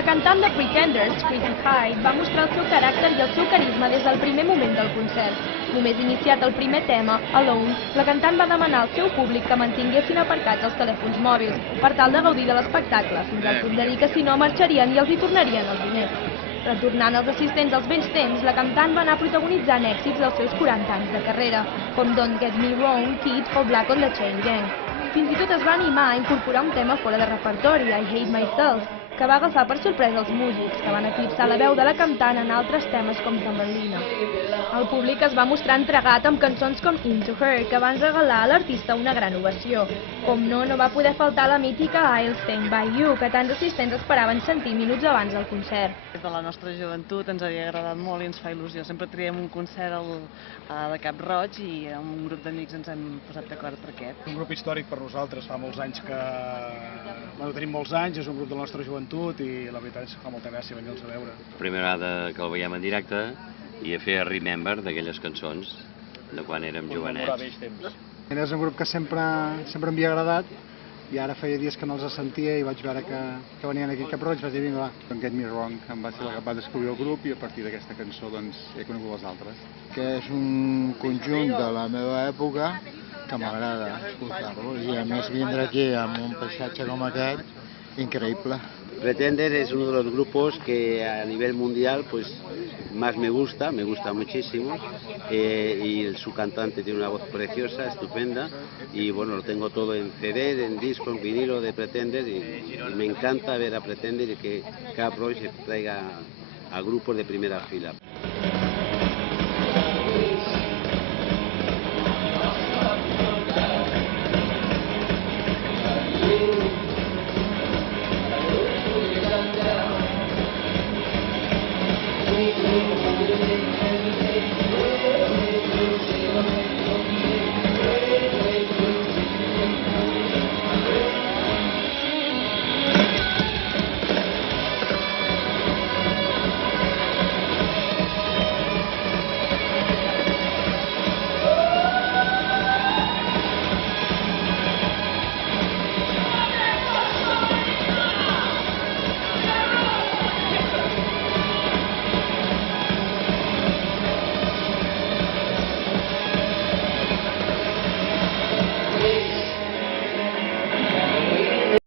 La cantant de Pretenders, Chrissy Hynde, va mostrar el seu caràcter i el seu carisma des del primer moment del concert. Només iniciat el primer tema, Alone, la cantant va demanar al seu públic que mantinguessin aparcats els telèfons mòbils per tal de gaudir de l'espectacle, fins al punt de dir que si no marxarien i els hi tornarien els diners. Retornant als assistents als vells temps, la cantant va anar protagonitzant èxits dels seus 40 anys de carrera, com Don't Get Me Wrong, Kid o Black on the Chain Gang. Fins i tot es va animar a incorporar un tema fora de repertori, I Hate Myself, que va agafar per sorpresa els músics, que van eclipsar la veu de la cantant en altres temes com Tambelina. El públic es va mostrar entregat amb cançons com Into Her, que van regalar a l'artista una gran ovació. Com no va poder faltar la mítica I'll Stand By You, que tants assistents esperaven sentir minuts abans del concert. Des de la nostra joventut ens havia agradat molt i ens fa il·lusió. Sempre triem un concert de Cap Roig i amb un grup d'amics ens hem posat d'acord per aquest. Un grup històric per nosaltres, fa molts anys que... Bueno, tenim molts anys, és un grup de la nostra joventut i la veritat és que fa molta gràcia venir-los a veure. Primera vegada que el veiem en directe i a fer a Remember d'aquelles cançons de quan érem jovenets. És un grup que sempre m'havia agradat i ara feia dies que no els sentia i vaig veure que venien aquí a Cap Roig, vaig dir, vinga, va. Don't Get Me Wrong, em va ser la que va descobrir el grup i a partir d'aquesta cançó doncs, he conegut les altres. Que és un conjunt de la meva època que m'agrada escoltar-lo i a més vindre aquí amb un paisatge com aquest, increïble. Pretender es uno de los grupos que a nivel mundial pues más me gusta muchísimo y su cantante tiene una voz preciosa, estupenda y bueno, lo tengo todo en CD, en disco, en vinilo de Pretender y me encanta ver a Pretender y que Cap Roig traiga a grupos de primera fila.